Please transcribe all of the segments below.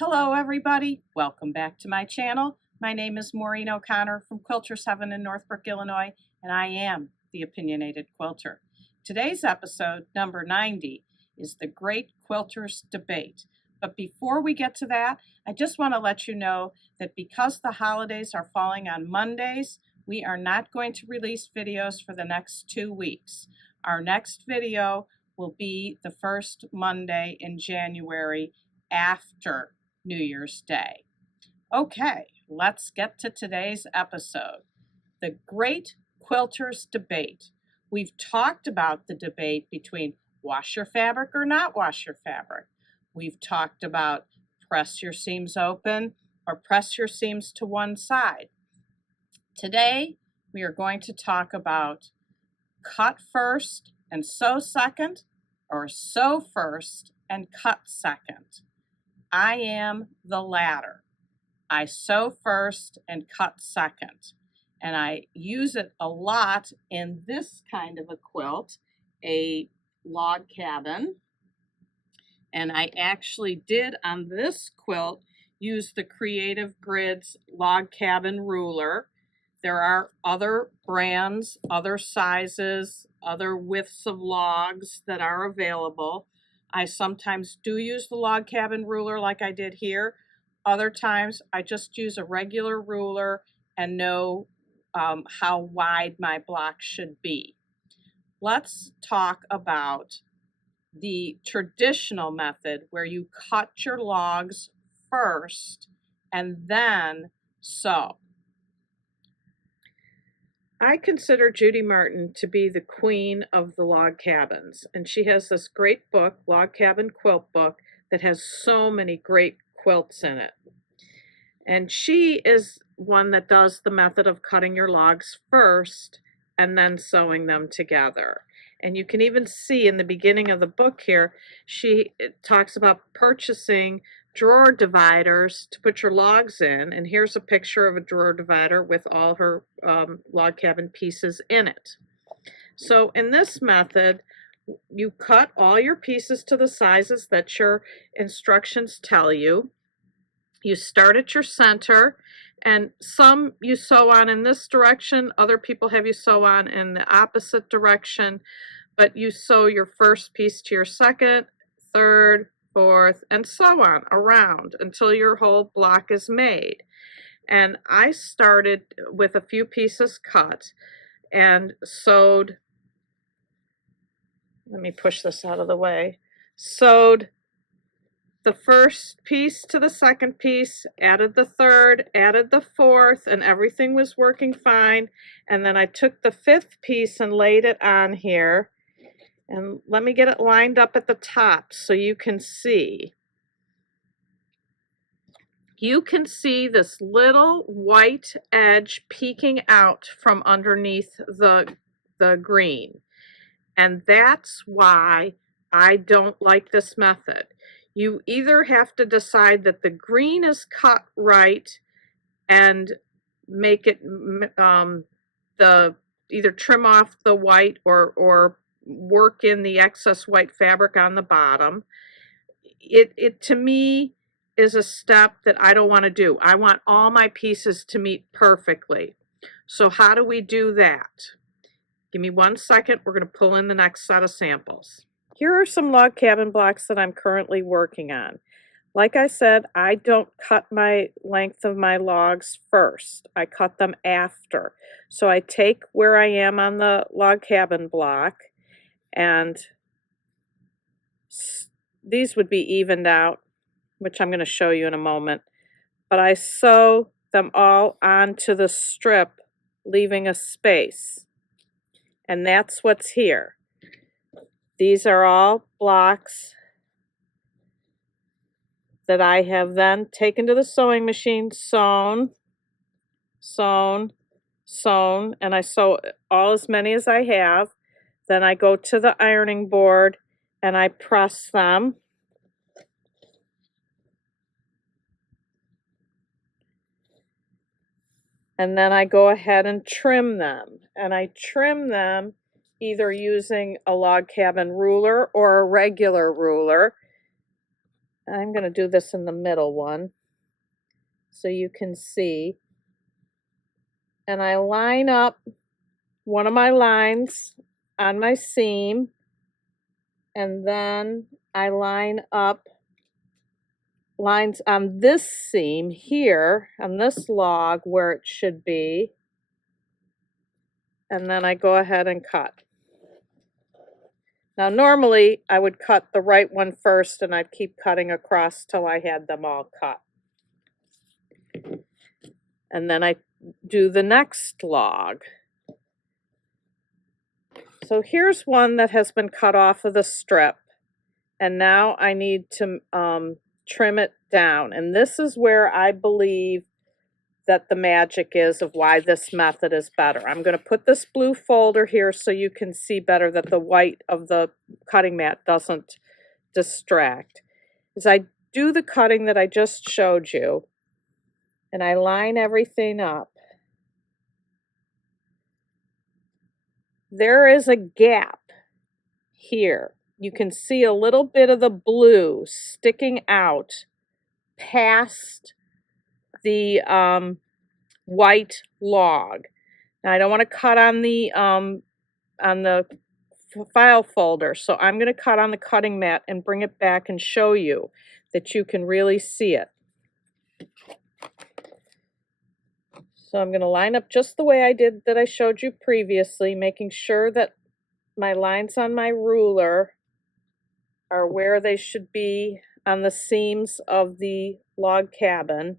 Hello everybody, welcome back to my channel. My name is Maureen O'Connor from Quilters Heaven in Northbrook, Illinois, and I am the Opinionated Quilter. Today's episode, number 90, is the Great Quilters Debate. But before we get to that, I just want to let you know that because the holidays are falling on Mondays, we are not going to release videos for the next 2 weeks. Our next video will be the first Monday in January after New Year's Day. Okay, let's get to today's episode. The Great Quilters Debate. We've talked about the debate between wash your fabric or not wash your fabric. We've talked about press your seams open or press your seams to one side. Today, we are going to talk about cut first and sew second, or sew first and cut second. I am the latter. I sew first and cut second. And I use it a lot in this kind of a quilt, a log cabin. And I actually did on this quilt use the Creative Grids log cabin ruler. There are other brands, other sizes, other widths of logs that are available. I sometimes do use the log cabin ruler like I did here. Other times I just use a regular ruler and know how wide my block should be. Let's talk about the traditional method where you cut your logs first and then sew. I consider Judy Martin to be the queen of the log cabins, and she has this great book, Log Cabin Quilt Book, that has so many great quilts in it. And she is one that does the method of cutting your logs first and then sewing them together. And you can even see in the beginning of the book here, she talks about purchasing drawer dividers to put your logs in, and here's a picture of a drawer divider with all her log cabin pieces in it. So in this method, you cut all your pieces to the sizes that your instructions tell you. You start at your center, and some you sew on in this direction, other people have you sew on in the opposite direction, but you sew your first piece to your second, third, fourth, and so on around until your whole block is made. And I started with a few pieces cut and sewed, let me push this out of the way, sewed the first piece to the second piece, added the third, added the fourth, and everything was working fine. And then I took the fifth piece and laid it on here. And let me get it lined up at the top so you can see. You can see this little white edge peeking out from underneath the green. And that's why I don't like this method. You either have to decide that the green is cut right and make it either trim off the white or work in the excess white fabric on the bottom. It to me is a step that I don't want to do. I want all my pieces to meet perfectly. So how do we do that? Give me 1 second. We're going to pull in the next set of samples. Here are some log cabin blocks that I'm currently working on. Like I said, I don't cut my length of my logs first. I cut them after. So I take where I am on the log cabin block, and these would be evened out, which I'm going to show you in a moment. But I sew them all onto the strip, leaving a space. And that's what's here. These are all blocks that I have then taken to the sewing machine, sewn, sewn, sewn, and I sew all as many as I have. Then I go to the ironing board and I press them. And then I go ahead and trim them. And I trim them either using a log cabin ruler or a regular ruler. I'm going to do this in the middle one so you can see. And I line up one of my lines on my seam, and then I line up lines on this seam here, on this log where it should be, and then I go ahead and cut. Now normally I would cut the right one first and I'd keep cutting across till I had them all cut. And then I do the next log. So here's one that has been cut off of the strip, and now I need to trim it down. And this is where I believe that the magic is of why this method is better. I'm going to put this blue folder here so you can see better that the white of the cutting mat doesn't distract. As I do the cutting that I just showed you, and I line everything up, there is a gap here. You can see a little bit of the blue sticking out past the white log. Now I don't want to cut on the file folder, so I'm going to cut on the cutting mat and bring it back and show you that you can really see it. So I'm going to line up just the way I did that I showed you previously, making sure that my lines on my ruler are where they should be on the seams of the log cabin.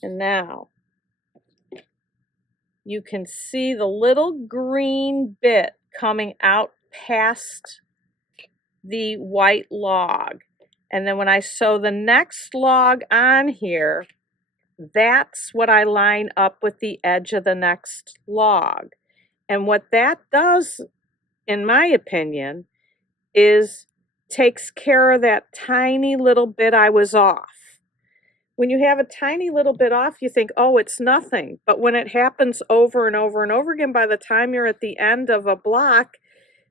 And now you can see the little green bit coming out past the white log. And then when I sew the next log on here, that's what I line up with the edge of the next log. And what that does, in my opinion, is takes care of that tiny little bit I was off. When you have a tiny little bit off, you think, oh, it's nothing. But when it happens over and over and over again, by the time you're at the end of a block,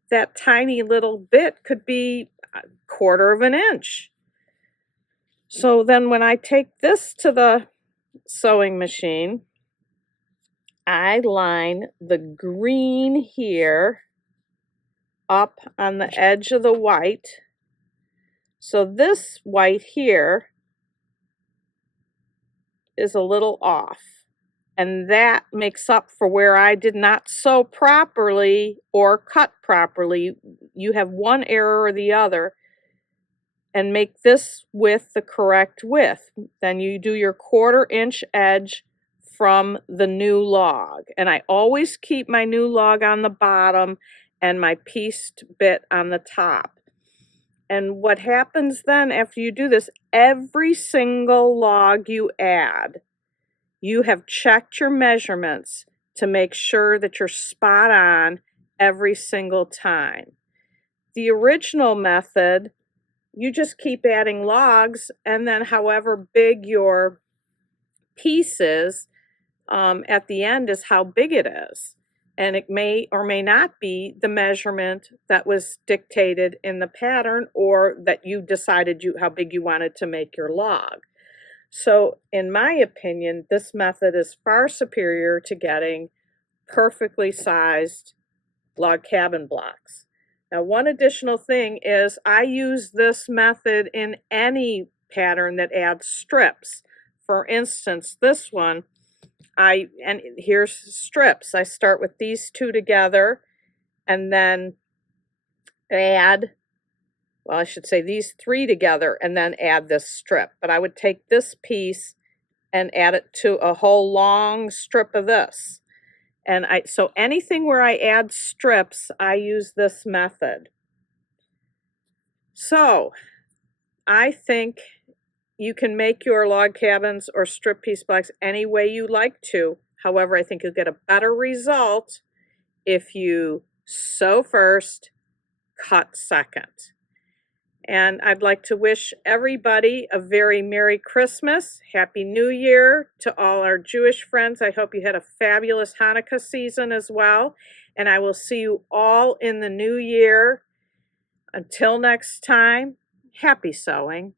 that tiny little bit could be a quarter of an inch. So then when I take this to the sewing machine, I line the green here up on the edge of the white. So this white here is a little off, and that makes up for where I did not sew properly or cut properly. You have one error or the other, and make this width the correct width. Then you do your 1/4 inch edge from the new log, and I always keep my new log on the bottom and my pieced bit on the top. And what happens then after you do this, every single log you add, you have checked your measurements to make sure that you're spot on every single time. The original method, you just keep adding logs, and then however big your piece is, at the end is how big it is. And it may or may not be the measurement that was dictated in the pattern, or that you decided how big you wanted to make your log. So in my opinion, this method is far superior to getting perfectly sized log cabin blocks. Now, one additional thing is I use this method in any pattern that adds strips. For instance, this one, and here's strips. I start with these two together and then add, well, I should say these three together and then add this strip. But I would take this piece and add it to a whole long strip of this. And so anything where I add strips, I use this method. So I think you can make your log cabins or strip piece blocks any way you like to. However, I think you'll get a better result if you sew first, cut second. And I'd like to wish everybody a very Merry Christmas, Happy New Year to all our Jewish friends. I hope you had a fabulous Hanukkah season as well. And I will see you all in the new year. Until next time, happy sewing.